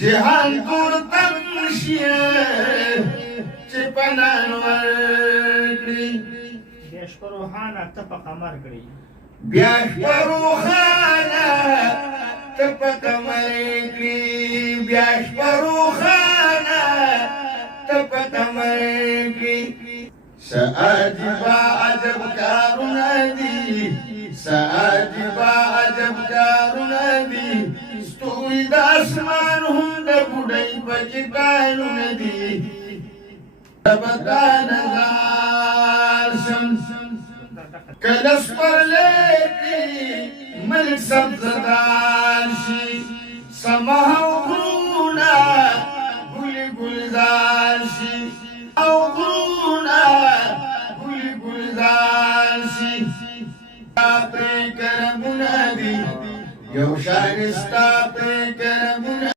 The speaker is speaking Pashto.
جهان تورتم شیه چه پنان ورکړي بیاش پر روحانه ته په قمر کړي بیاش پر روحانه ته په قمر کړي بیاش پر روحانه ته په قمر کړي سعجبا عجب کارونه دي سعجبا عجب کارونه دي ستوري د اسمان هم د بوډۍ پکې کارونه دي بدان زار شمس کله سپرلی ملک سبزدار شي سمه غرونه ګلي ګلزار شي او غرونه ګلي ګلزار شي پرې کرمونه دي یو شایسته